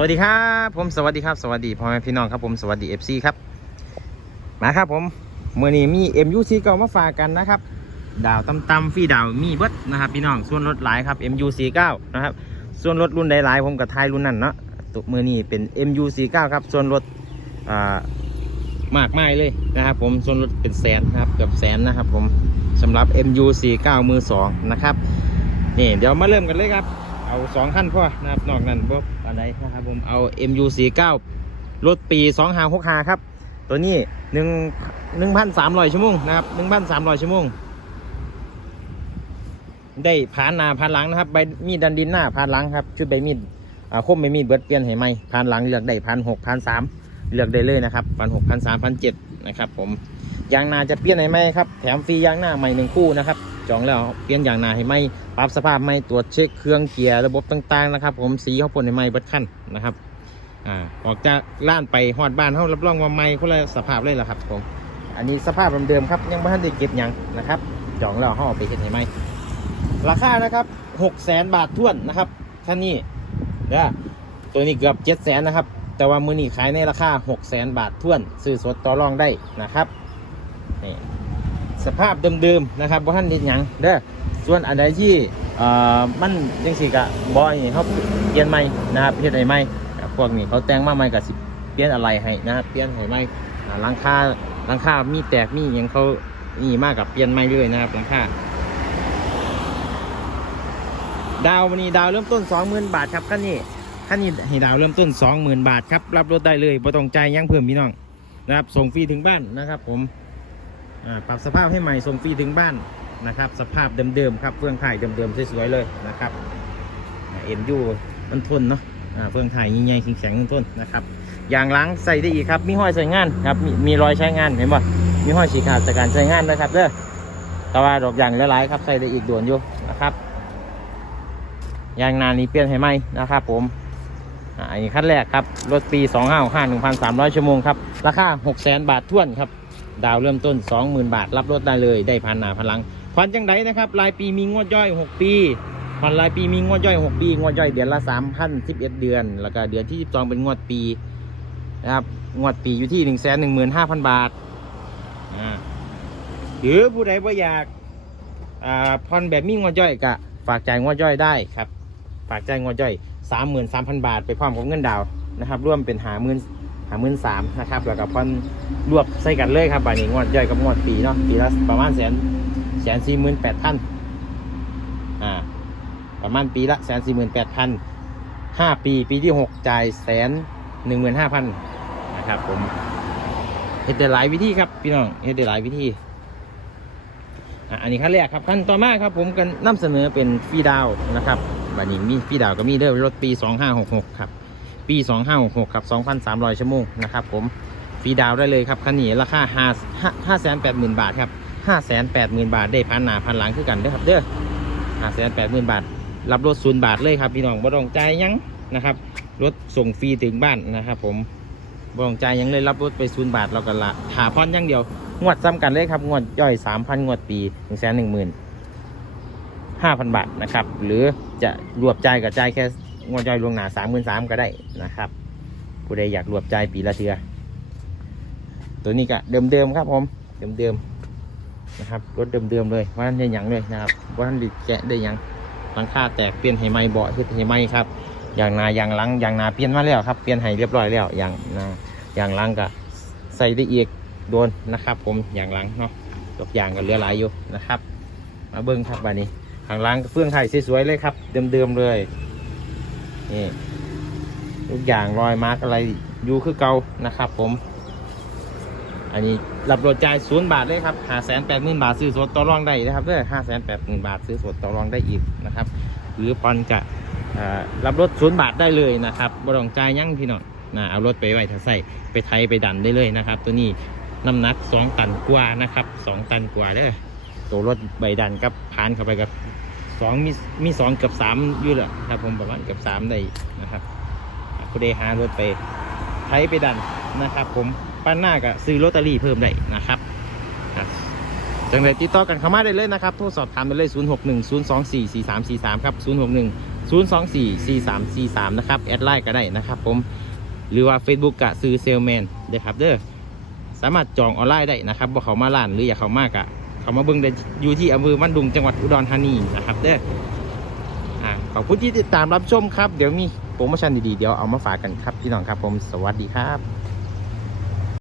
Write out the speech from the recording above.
วัสดีครับผมสวัสดีครับสวัสดีพ่อแม่พี่น้องครับผมสวัสดี FC ครับมาครับผมเมื่อนี้มี MUC เก่ามาฝากกันนะครับดาวตำๆฟีดาวมีเบิดนะครับพี่น้องส่วนรถหลายครับ MUC 9นะครับส่วนรถรุ่นใดหลายผมกับทายรุ่นนั้นเนาะตัวมือนี้เป็น MUC 9ครับส่วนรถอ่ามากมายเลยนะครับผมส่วนรถเป็นแสนครับเกือบแสนนะครับผมสำหรับ MUC 9มือ2นะครับนี่เดี๋ยวมาเริ่มกันเลยครับ เอาสองขั้นพ่อนะครับนอกนั้นพวกอะไรนะครับผมเอา MU49 รถปี2565ครับ ตัวนี้1 1,300ชั่วโมงนะครับ1,300ชั่วโมงได้ผ่านหน้าผ่านหลังนะครับใบมีดดันดินหน้าผ่านหลังครับชุดใบมีดอ่าคมใบมีดเบิดเปลี่ยนให้ไหมผ่านหลังเลือกได้พันหกพันสามเลือกได้เลยนะครับพันหกพันสามพันเจ็ดนะครับผมยางนาจะเปลี่ยนให้ไหมครับแถมฟรียางหน้าใหม่หนึ่งคู่นะครับ จองแล้วเปลี่ยนยางนาให้ไหมปรับสภาพไม่ตรวจเช็คเครื่องเกียร์ระบบต่างๆนะครับ ผมสีเขาพ่นในไม้เบัดขั้นนะครับอ่าออกจากล้านไปหอดบ้านเขารับรองว่าไม้คนละสภาพเลยล่ะครับผมอันนี้สภาพเดิมๆครับยังไม่ทันได้เก็บยังนะครับจองแล้วเขาเอไปเห็นให้ไหมราคานะครับหกแสนบาทท้วนนะครับท่านนี้เด้อตัวนี้เกือบเจ็ดแสนนะครับ แต่ว่ามือนี้ขายในราคาหกแสนบาทท้วน ซื้อสดต่อรองได้นะครับนี่ สภาพเดิมๆนะครับว่าท่านเห็นหยังเด้อส่วนอันใดที่เอ่อมันยังสิกะบอยเขาเปลี่ยนใหม่นะครับเปลี่ยนอะไรใหม่พวกนี้เขาแต่งมาใหม่กับสิเปลี่ยนอะไรให้นะครับเปลี่ยนให้ใหม่อ่าหลังคาหลังคามีแตกมีหยังเขานี่มากกับเปลี่ยนใหม่เลยนะครับหลังคาดาววันนี้ดาวเริ่มต้น 20,000 บาทครับคันนี้คันนี้ให้ดาวเริ่มต้น 20,000 บาทครับรับรถได้เลยบ่ต้องจ่ายหยังเพิ่มพี่น้องนะครับส่งฟรีถึงบ้านนะครับผม ปรับสภาพให้ใหม่ส่งฟรีถึงบ้านนะครับ สภาพเดิมๆครับเฟืองถ่ายเดิมๆสวยๆเลยนะครับเอ็นยูมันทนเนาะเฟืองถ่ายใหญ่ๆแข็งๆทนนะครับยางล้างใส่ได้อีกครับมีห้อยใส่งานครับมีมีรอยใช้งานเห็นป่ะมีห้อยฉีกขาดจากการใช้งานนะครับเด้อแต่ว่าดอกยางหลายๆครับใส่ได้อีกด่วนอยู่นะครับยางนานนี้เปลี่ยนให้ไหมนะครับผมอันนี้ขั้นแรกครับรถปี 2 5 5 1,300 ชั่วโมงครับ ราคา 600,000 บาทท้วนครับ ดาวเริ่มต้น 20,000 บาท รับรถได้เลยได้พันหนาพันลังผ่อนจังไดนะครับรายปีมีงวดย่อย 6 ปีผ่อนรายปีมีงวดย่อย 6 ปี งวดย่อยเดือนละ3,011 เดือน แล้วก็เดือนที่12เป็นงวดปีนะครับงวดปีอยู่ที่ 1 1 5 0 0 0 บาทอ่าหรือผู้ใดว่าอยากอ่าผ่อนแบบมีงวดย่อยก็ฝากจ่ายงวดย่อยได้ครับฝากจ่ายงวดย่อย 33,000 บาท ไปพร้อมกับเงินดาวน์นะครับร่วมเป็นหาหมื่น หาหมื่นสามนะครับแล้วก็ผ่อนรวบใส่กันเลยครับบาทนี้งวดย่อยกับงวดปีเนาะปีละประมาณแสนแสนสี่หมื่นแปดพันอ่าประมาณปีละแสนสี่หมื่นแปดพันห้าปีปีที่หกจ่ายแสนหนึ่งหมื่นห้าพันนะครับผมเฮ็ดได้หลายวิธีครับพี่น้องเฮ็ดได้หลายวิธีอะอันนี้ขั้นแรกครับขั้นต่อมาครับผมกันนำเสนอเป็นฟีดาวนะครับบัดนี้มีฟีดาวก็มีเด้อรถปีสองห้าหกหกครับ ปีสองห้าหกหกครับสองพันสามร้อยชั่วโมงนะครับผมฟรีดาวได้เลยครับคันนี้ราคาห้าห้าแสนแปดหมื่นบาทครับห้าแสนแปดหมื่นบาทได้พันหนาพันหลังคือกันเด้อครับเด้อห้าแสนแปดหมื่นบาท รับรถศูนย์บาทเลยครับพี่น้องบ่ต้องจ่ายยังนะครับรถส่งฟรีถึงบ้านนะครับผมบ่ต้องจ่ายยังเลยรับรถไปศูนย์บาทเรากันละหาพอนอย่างเดียวงวดซ้ำกันเลยครับงวดย่อยสามพันงวดปีหนึ่งแสนหนึ่งหมื่นห้าพันบาทนะครับหรือจะรวบจ่ายกับจ่ายแค่ งวดย่อยลวงหนาสามหมื่นสามก็ได้นะครับผู้ใดอยากรวบใจปีละเทือ ตัวนี้ก็เดิมๆครับผมเดิมๆนะครับรถเดิมๆเลยว่าได้หยังเลยนะครับว่าท่านได้แกะได้ยังหลังคาแตกเปลี่ยนให้ไหมเบาะที่ให้ไหมครับอย่างนายางหลังอย่างนาเปลี่ยนมาแล้วครับเปลี่ยนให้เรียบร้อยแล้วอย่างนาอย่างหลังก็ใส่ได้อีกโดนนะครับ ผมอย่างหลังเนาะยกอย่างก็เหลือหลายอยู่นะครับ มาเบิ้งครับบันนี้ข้างหลังเฟื่องไทยสวยๆเลยครับเดิมๆเลย นี่ทุกอย่างรอยมาร์กอะไรอยู่คือเก่านะครับผม อันนี้รับรถจ่ายศูนย์บาทเลยครับห้าแสนแปดหมื่นบาทซื้อสดต่อรองได้นะครับเด้อห้าแสนแปดหมื่นบาทซื้อสดต่อรองได้อีกนะครับ หรือปอนจะรับรถศูนย์บาทได้เลยนะครับบรองจ่ายยั่งพี่น้องนะเอารถไปไว้ถ้าใส่ไปไทยไปดันได้เลยนะครับ ตัวนี้น้ำหนักสองตันกว่านะครับสองตันกว่าเด้อตัวรถใบดันกับพานเข้าไปกับ สองมีมีสองเกือบสามอยู่แหละครับผมประมาณเกือบสามได้นะครับผู้ใดหารถไปไทยไปดันนะครับ ผมปั้นหน้าก็ซื้อลอตเตอรี่เพิ่มได้นะครับจังเลยติดต่อกันเข้ามาได้เลยนะครับโทรสอบถามได้เลย 0 6 1 0 2 4 4 3 4 3 ครับ 0 6 1 0244343 นะครับ แอดไลน์ก็ได้นะครับผม หรือว่า Facebook กะซื้อเซลแมนเด้ครับเด้อสามารถจองออนไลน์ได้นะครับว่าเขามาร้านหรืออยากเขามากอะ เขามาเบิ้งได้อยู่ที่อำเภอมันดุงจังหวัดอุดรธานีนะครับเด้ออ่าขอบคุณที่ติดตามรับชมครับ เดี๋ยวมีโปรโมชั่นดีๆ เดี๋ยวเอามาฝากกันครับพี่น้องครับผมสวัสดีครับ